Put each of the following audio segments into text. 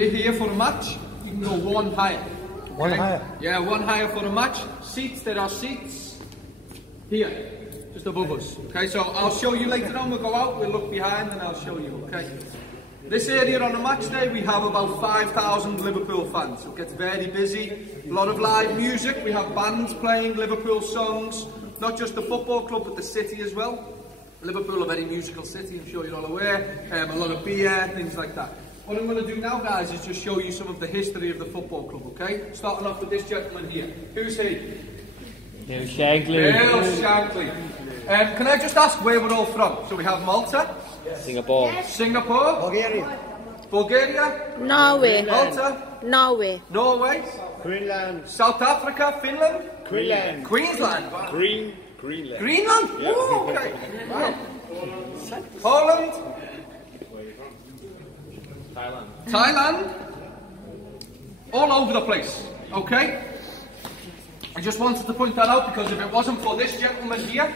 If you're here for a match, you can go one higher. Okay? One higher? Yeah, one higher for a match. Seats, there are seats here, just above us. Okay, so I'll show you later on. We'll go out, we'll look behind and I'll show you, okay? This area on a match day, we have about 5,000 Liverpool fans. It gets very busy. A lot of live music. We have bands playing Liverpool songs. Not just the football club, but the city as well. Liverpool, a very musical city, I'm sure you're all aware. A lot of beer, things like that. What I'm going to do now, guys, is just show you some of the history of the football club, okay? Starting off with this gentleman here. Who's he? Bill Shankly. Bill Shankly. Can I just ask where we're all from? So we have Malta. Yes. Singapore. Yes. Singapore. Bulgaria. Bulgaria. Norway. Malta. Norway. Norway. Greenland. South Africa. Finland. Greenland. Queensland. Greenland. Greenland? Yeah. Ooh, okay. Wow. Poland. Thailand. All over the place, okay? I just wanted to point that out because if it wasn't for this gentleman here,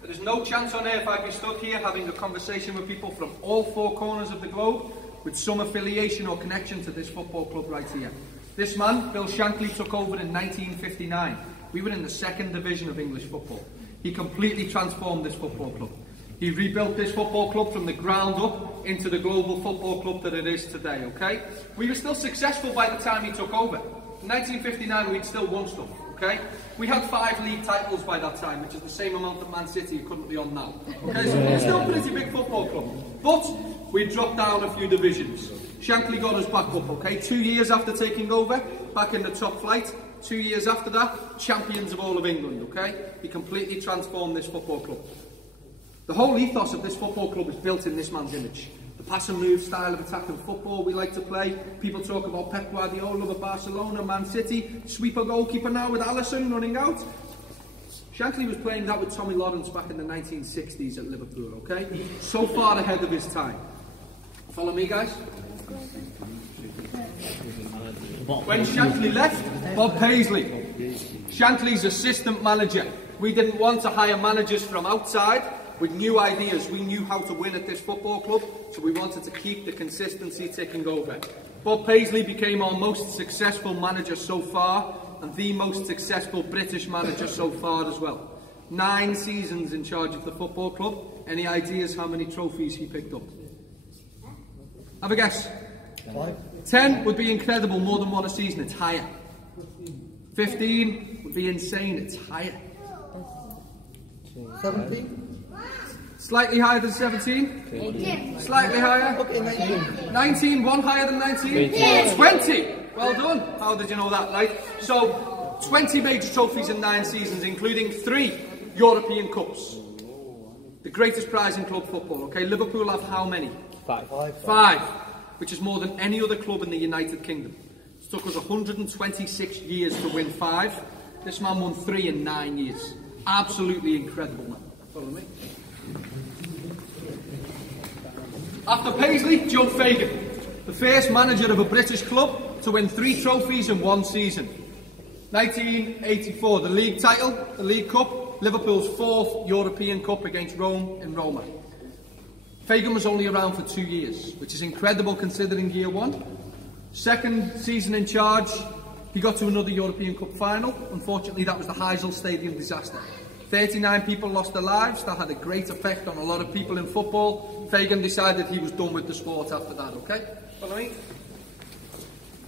there is no chance on earth I'd be stuck here having a conversation with people from all four corners of the globe with some affiliation or connection to this football club right here. This man, Bill Shankly, took over in 1959. We were in the second division of English football. He completely transformed this football club. He rebuilt this football club from the ground up into the global football club that it is today, okay? We were still successful by the time he took over. In 1959, we'd still won stuff, okay? We had 5 league titles by that time, which is the same amount that Man City are currently on now. Okay, so we're still a pretty big football club. But we dropped down a few divisions. Shankly got us back up, okay? 2 years after taking over, back in the top flight. 2 years after that, champions of all of England, okay? He completely transformed this football club. The whole ethos of this football club is built in this man's image. The pass and move style of attacking football we like to play. People talk about Pep Guardiola with Barcelona, Man City, sweeper goalkeeper now with Alisson running out. Shankly was playing that with Tommy Lawrence back in the 1960s at Liverpool, okay? So far ahead of his time. Follow me, guys? When Shankly left, Bob Paisley, Shankly's assistant manager. We didn't want to hire managers from outside with new ideas. We knew how to win at this football club, so we wanted to keep the consistency ticking over. Bob Paisley became our most successful manager so far, and the most successful British manager so far as well. 9 seasons in charge of the football club. Any ideas how many trophies he picked up? Have a guess. 5. 10 would be incredible, more than 1 a season, it's higher. 15 would be insane, it's higher. 17. Slightly higher than 17? 18. Slightly higher? Okay, 19. 19, 1 higher than 19? 20! Well done. How did you know that, right? So, 20 major trophies in 9 seasons, including 3 European Cups. The greatest prize in club football, okay? Liverpool have how many? 5. 5, which is more than any other club in the United Kingdom. It took us 126 years to win 5. This man won 3 in 9 years. Absolutely incredible, man. Follow me. After Paisley, Joe Fagan, the first manager of a British club to win 3 trophies in 1 season. 1984, the league title, the League Cup, Liverpool's 4th European Cup against Rome in Roma. Fagan was only around for 2 years, which is incredible considering year 1. Second season in charge, he got to another European Cup final. Unfortunately, that was the Heysel Stadium disaster. 39 people lost their lives. That had a great effect on a lot of people in football. Fagan decided he was done with the sport after that, okay? Follow me.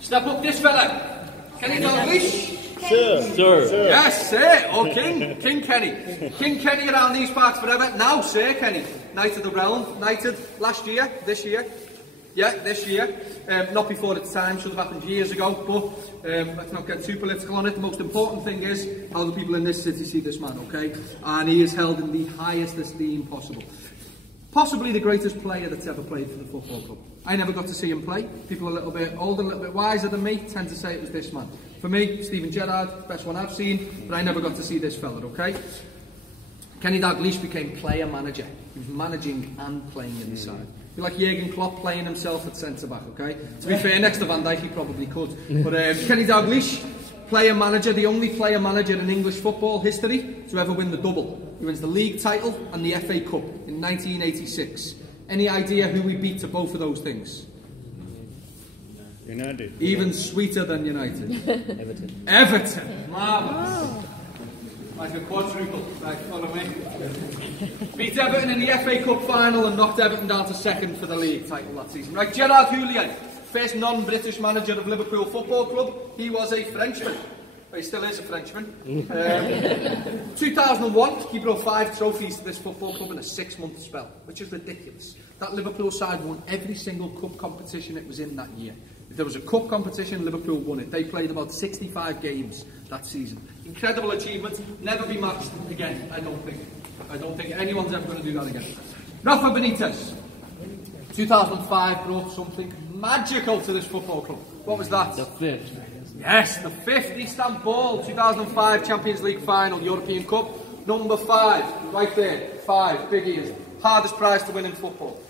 Step up this fella. Kenny Dalglish. Sir. Yes, sir. Or King. King Kenny. King Kenny around these parts forever. Now, Sir Kenny. Knight of the Realm. Knighted last year. This year. Yeah, this year. Not before its time, should have happened years ago, but let's not get too political on it. The most important thing is how the people in this city see this man, okay? And he is held in the highest esteem possible. Possibly the greatest player that's ever played for the football club. I never got to see him play. People a little bit older, a little bit wiser than me tend to say it was this man. For me, Steven Gerrard, best one I've seen, but I never got to see this fella, okay? Kenny Dalglish became player manager. He was managing and playing in the side. Be like Jurgen Klopp playing himself at centre-back, okay? To be fair, next to Van Dijk he probably could. But Kenny Dalglish, player manager, the only player manager in English football history to ever win the double. He wins the league title and the FA Cup in 1986. Any idea who we beat to both of those things? United. Even sweeter than United. Everton. Everton. Marvellous. Like a quadruple. Right, follow me. Beat Everton in the FA Cup final and knocked Everton down to second for the league title that season. Right, Gerard Houllier, first non-British manager of Liverpool Football Club. He was a Frenchman. Well, he still is a Frenchman. 2001, he brought 5 trophies to this football club in a 6-month spell, which is ridiculous. That Liverpool side won every single cup competition it was in that year. If there was a cup competition, Liverpool won it. They played about 65 games that season. Incredible achievement, never be matched again, I don't think. I don't think anyone's ever going to do that again. Rafa Benitez, 2005 brought something magical to this football club. What was that? The 5th. Yes, the 5th Istanbul 2005 Champions League final, European Cup. Number 5, right there, 5, big ears. Hardest prize to win in football.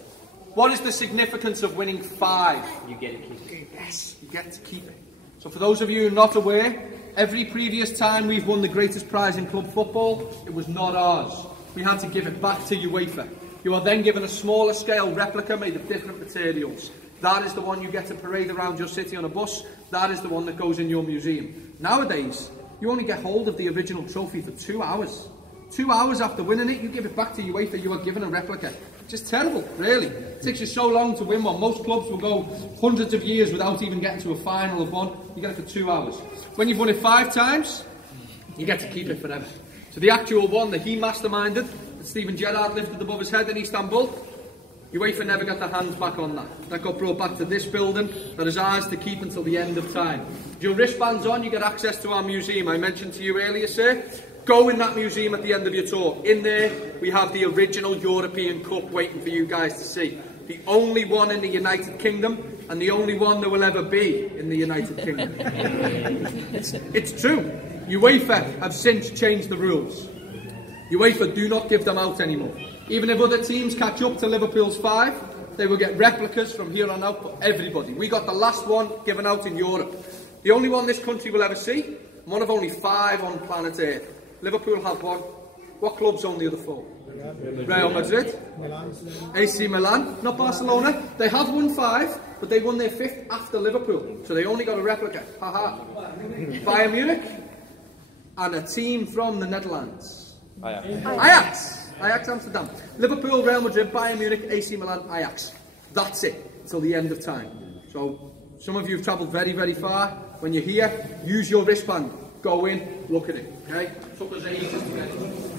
What is the significance of winning 5? You get to keep it. Yes, you get to keep it. So for those of you not aware, every previous time we've won the greatest prize in club football, it was not ours. We had to give it back to UEFA. You are then given a smaller scale replica made of different materials. That is the one you get to parade around your city on a bus. That is the one that goes in your museum. Nowadays, you only get hold of the original trophy for 2 hours. 2 hours after winning it, you give it back to UEFA, you are given a replica. Just terrible, really. It takes you so long to win one. Most clubs will go hundreds of years without even getting to a final of one. You get it for 2 hours. When you've won it 5 times, you get to keep it forever. So the actual one that he masterminded, that Steven Gerrard lifted above his head in Istanbul, UEFA never got their hands back on that. That got brought back to this building that is ours to keep until the end of time. With your wristbands on, you get access to our museum. I mentioned to you earlier, sir. Go in that museum at the end of your tour. In there, we have the original European Cup waiting for you guys to see. The only one in the United Kingdom, and the only one there will ever be in the United Kingdom. It's true. UEFA have since changed the rules. UEFA do not give them out anymore. Even if other teams catch up to Liverpool's 5, they will get replicas from here on out for everybody. We got the last one given out in Europe. The only one this country will ever see, one of only 5 on planet Earth. Liverpool have one. What clubs own the other 4? Real Madrid, AC Milan, not Barcelona. They have won 5, but they won their 5th after Liverpool, so they only got a replica. Haha. Bayern Munich, and a team from the Netherlands. Ajax Amsterdam. Liverpool, Real Madrid, Bayern Munich, AC Milan, Ajax. That's it until the end of time. So some of you have travelled very, very far. When you're here, use your wristband. Go in, look at it. Okay? Took us ages to get it.